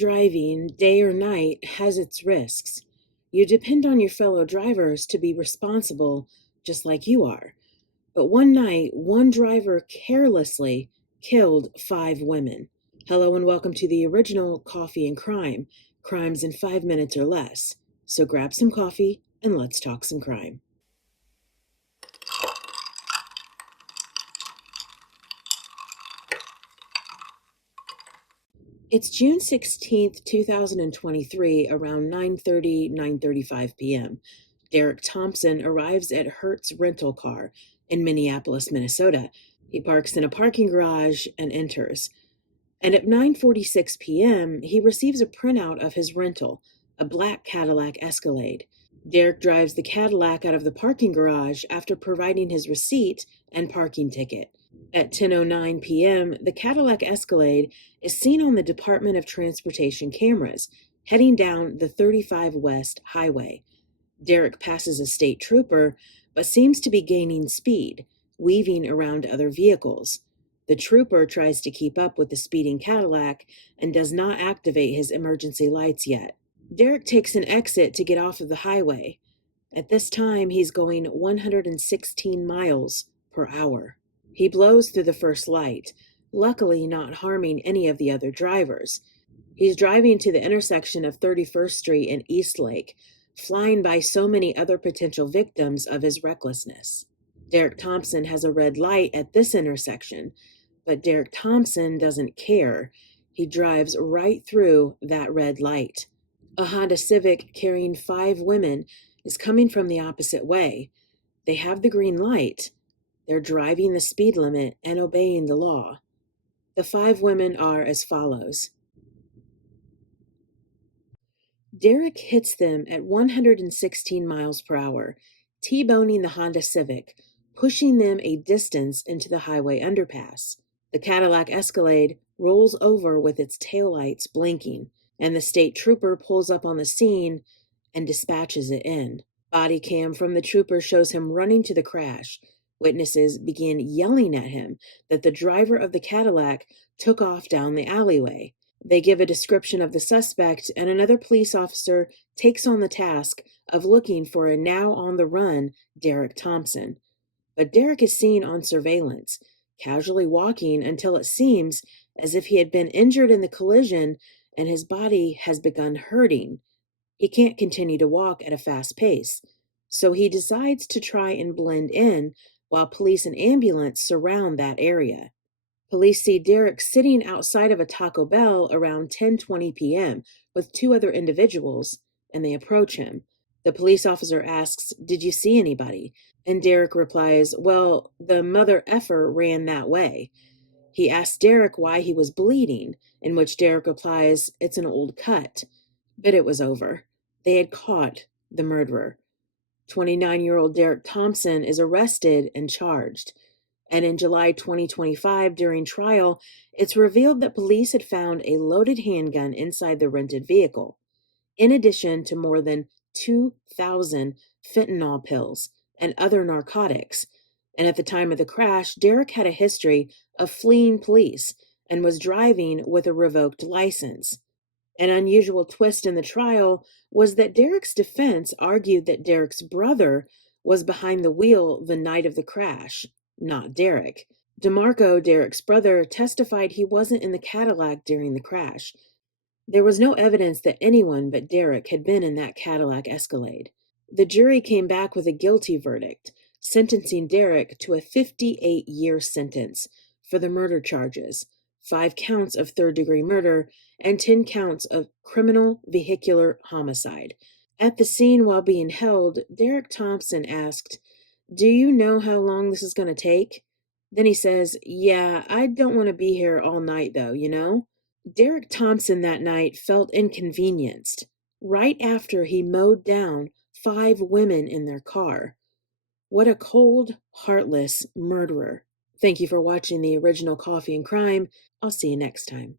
Driving, day or night, has its risks. You depend on your fellow drivers to be responsible, just like you are. But one night, one driver carelessly killed 5 women. Hello and welcome to the original Coffee and Crime, crimes in 5 minutes or less. So grab some coffee and let's talk some crime. It's June 16th, 2023, around 9:35 p.m. Derek Thompson arrives at Hertz Rental Car in Minneapolis, Minnesota. He parks in a parking garage and enters. And at 9:46 p.m., he receives a printout of his rental, a black Cadillac Escalade. Derek drives the Cadillac out of the parking garage after providing his receipt and parking ticket. At 10:09 p.m., the Cadillac Escalade is seen on the Department of Transportation cameras, heading down the 35 West Highway. Derek passes a state trooper, but seems to be gaining speed, weaving around other vehicles. The trooper tries to keep up with the speeding Cadillac and does not activate his emergency lights yet. Derek takes an exit to get off of the highway. At this time, he's going 116 miles per hour. He blows through the first light, luckily not harming any of the other drivers. He's driving to the intersection of 31st Street and Eastlake, flying by so many other potential victims of his recklessness. Derek Thompson has a red light at this intersection, but Derek Thompson doesn't care. He drives right through that red light. A Honda Civic carrying 5 women is coming from the opposite way. They have the green light. They're driving the speed limit and obeying the law. The 5 women are as follows. Derek hits them at 116 miles per hour, T-boning the Honda Civic, pushing them a distance into the highway underpass. The Cadillac Escalade rolls over with its taillights blinking, and the state trooper pulls up on the scene and dispatches it in. Body cam from the trooper shows him running to the crash. Witnesses begin yelling at him that the driver of the Cadillac took off down the alleyway. They give a description of the suspect, and another police officer takes on the task of looking for a now on the run Derek Thompson. But Derek is seen on surveillance, casually walking until it seems as if he had been injured in the collision and his body has begun hurting. He can't continue to walk at a fast pace, so he decides to try and blend in while police and ambulance surround that area. Police see Derek sitting outside of a Taco Bell around 10:20 p.m. with 2 other individuals, and they approach him. The police officer asks, "Did you see anybody?" And Derek replies, "Well, the mother effer ran that way." He asks Derek why he was bleeding, in which Derek replies, "It's an old cut." But it was over. They had caught the murderer. 29-year-old Derek Thompson is arrested and charged. And in July 2025, during trial, it's revealed that police had found a loaded handgun inside the rented vehicle, in addition to more than 2,000 fentanyl pills and other narcotics. And at the time of the crash, Derek had a history of fleeing police and was driving with a revoked license. An unusual twist in the trial was that Derek's defense argued that Derek's brother was behind the wheel the night of the crash, not Derek. DeMarco, Derek's brother, testified he wasn't in the Cadillac during the crash. There was no evidence that anyone but Derek had been in that Cadillac Escalade. The jury came back with a guilty verdict, sentencing Derek to a 58-year sentence for the murder charges, 5 counts of third-degree murder, and 10 counts of criminal vehicular homicide. At the scene while being held, Derek Thompson asked, "Do you know how long this is going to take?" Then he says, "Yeah, I don't want to be here all night though, you know?" Derek Thompson that night felt inconvenienced, right after he mowed down 5 women in their car. What a cold, heartless murderer. Thank you for watching the original Coffee and Crime. I'll see you next time.